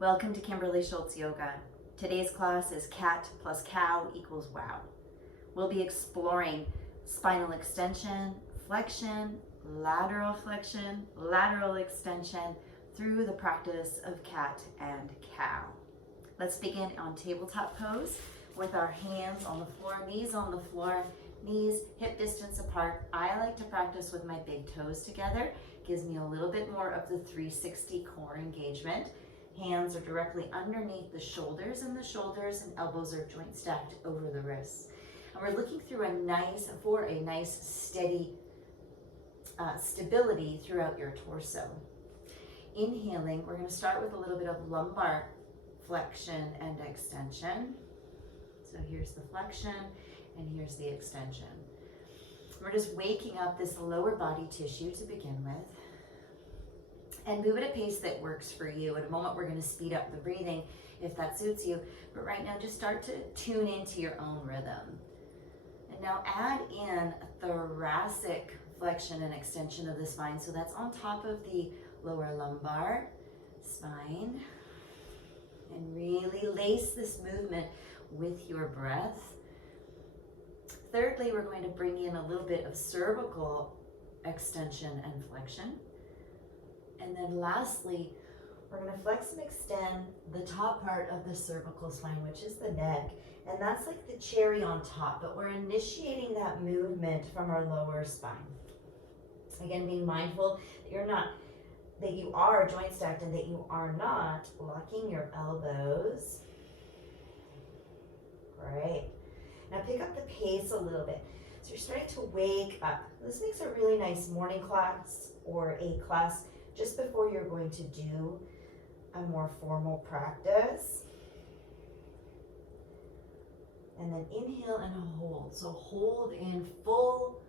Welcome to Kimberly Schultz Yoga. Today's class is cat plus cow equals wow. We'll be exploring spinal extension, flexion, lateral extension through the practice of cat and cow. Let's begin on tabletop pose with our hands on the floor, knees on the floor, knees hip distance apart. I like to practice with my big toes together. Gives me a little bit more of the 360 core engagement. Hands are directly underneath the shoulders, and elbows are joint stacked over the wrists. And we're looking through a nice steady stability throughout your torso. Inhaling, we're going to start with a little bit of lumbar flexion and extension. So here's the flexion and here's the extension. We're just waking up this lower body tissue to begin with. And move at a pace that works for you. In a moment, we're going to speed up the breathing if that suits you. But right now, just start to tune into your own rhythm. And now add in a thoracic flexion and extension of the spine. So that's on top of the lower lumbar spine. And really lace this movement with your breath. Thirdly, we're going to bring in a little bit of cervical extension and flexion. And then lastly, we're going to flex and extend the top part of the cervical spine, which is the neck. And that's like the cherry on top, but we're initiating that movement from our lower spine. Again, being mindful that you are joint stacked and that you are not locking your elbows. Great. Now pick up the pace a little bit. So you're starting to wake up. This makes a really nice morning class or a class just before you're going to do a more formal practice. And then inhale and hold. So hold in full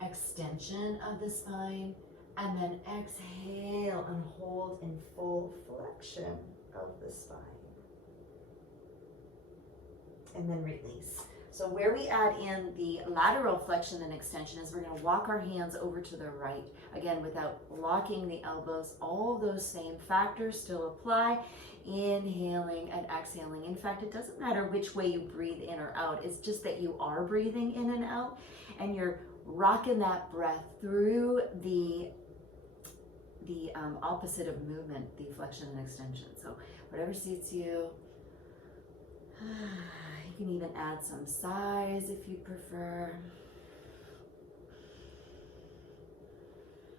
extension of the spine, and then exhale and hold in full flexion of the spine. And then release. So where we add in the lateral flexion and extension is we're going to walk our hands over to the right. Again, without locking the elbows, all those same factors still apply. Inhaling and exhaling. In fact, it doesn't matter which way you breathe in or out. It's just that you are breathing in and out, and you're rocking that breath through the opposite of movement, the flexion and extension. So whatever suits you. You can even add some sighs if you prefer.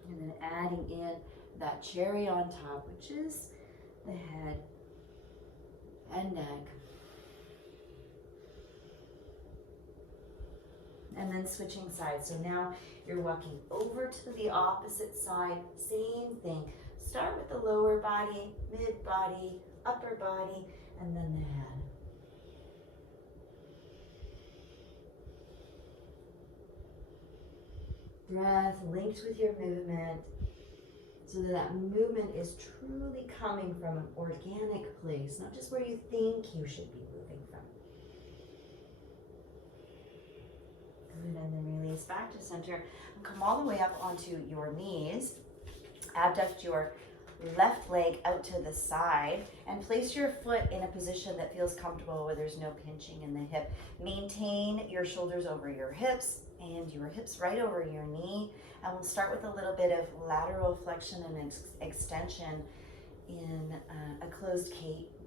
And then adding in that cherry on top, which is the head and neck. And then switching sides. So now you're walking over to the opposite side. Same thing. Start with the lower body, mid body, upper body, and then the head. Breath linked with your movement so that movement is truly coming from an organic place, not just where you think you should be moving from. Good, and then release back to center. And come all the way up onto your knees. Abduct your left leg out to the side and place your foot in a position that feels comfortable where there's no pinching in the hip. Maintain your shoulders over your hips and your hips right over your knee. And we'll start with a little bit of lateral flexion and extension in a closed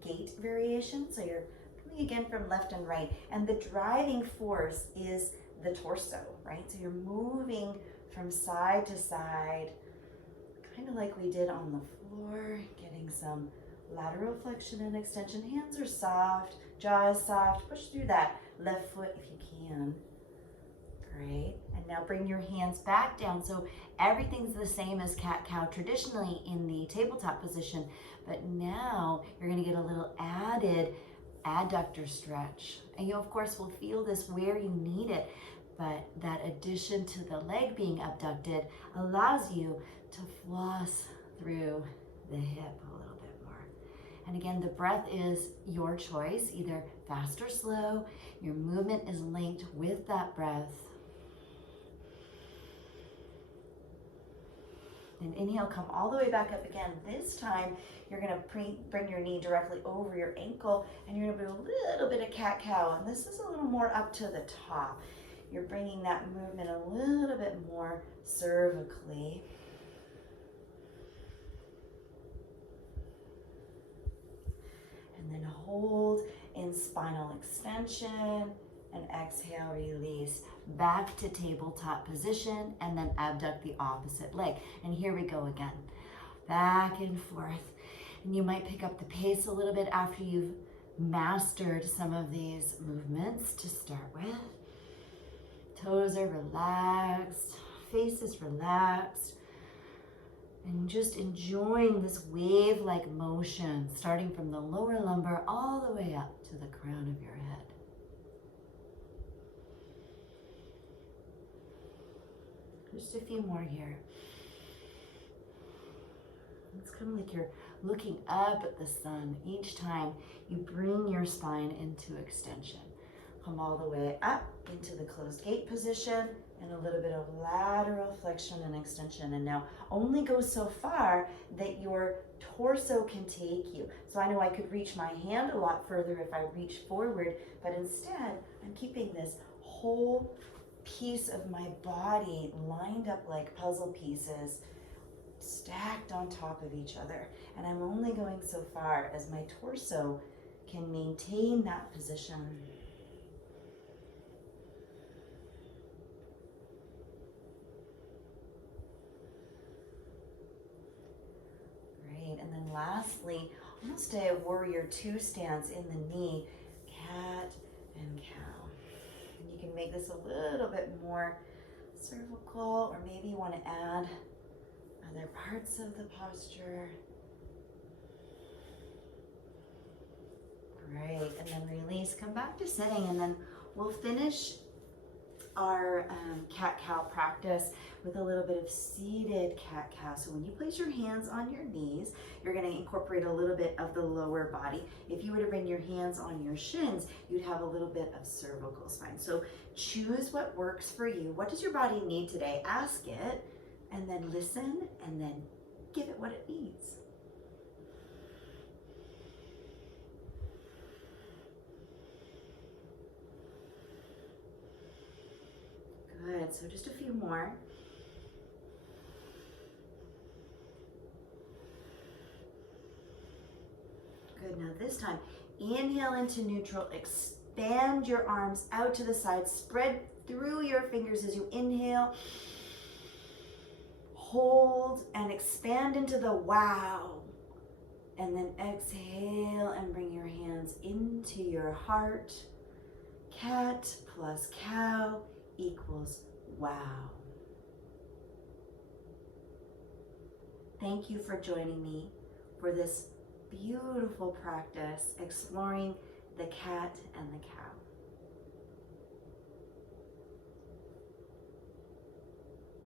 gate variation. So you're coming again from left and right. And the driving force is the torso, right? So you're moving from side to side, kind of like we did on the floor, getting some lateral flexion and extension. Hands are soft, jaw is soft. Push through that left foot if you can. Great. And now bring your hands back down. So everything's the same as cat-cow traditionally in the tabletop position, but now you're going to get a little added adductor stretch. And you, of course, will feel this where you need it, but that addition to the leg being abducted allows you to floss through the hip a little bit more. And again, the breath is your choice, either fast or slow. Your movement is linked with that breath. And inhale, come all the way back up again. This time, you're gonna bring your knee directly over your ankle, and you're gonna do a little bit of cat-cow. And this is a little more up to the top. You're bringing that movement a little bit more cervically. And then hold in spinal extension, and exhale, release. Back to tabletop position, and then abduct the opposite leg. And here we go again. Back and forth. And you might pick up the pace a little bit after you've mastered some of these movements to start with. Toes are relaxed, face is relaxed, and just enjoying this wave-like motion, starting from the lower lumbar all the way up to the crown of your head. Just a few more here. It's kind of like you're looking up at the sun each time you bring your spine into extension. Come all the way up into the closed gate position, and a little bit of lateral flexion and extension. And now only go so far that your torso can take you. So I know I could reach my hand a lot further if I reach forward, but instead I'm keeping this whole piece of my body lined up like puzzle pieces, stacked on top of each other. And I'm only going so far as my torso can maintain that position. Great, and then lastly, almost a warrior two stance in the knee, cat and cow. And you can make this a little bit more cervical, or maybe you want to add other parts of the posture. Great, and then release, come back to sitting, and then we'll finish our cat-cow practice with a little bit of seated cat-cow. So when you place your hands on your knees, you're going to incorporate a little bit of the lower body. If you were to bring your hands on your shins, you'd have a little bit of cervical spine. So choose what works for you. What does your body need today? Ask it, and then listen, and then give it what it needs. Good, so just a few more. Good, now this time, inhale into neutral, expand your arms out to the side, spread through your fingers as you inhale. Hold and expand into the wow. And then exhale and bring your hands into your heart. Cat plus cow equals wow. Thank you for joining me for this beautiful practice exploring the cat and the cow.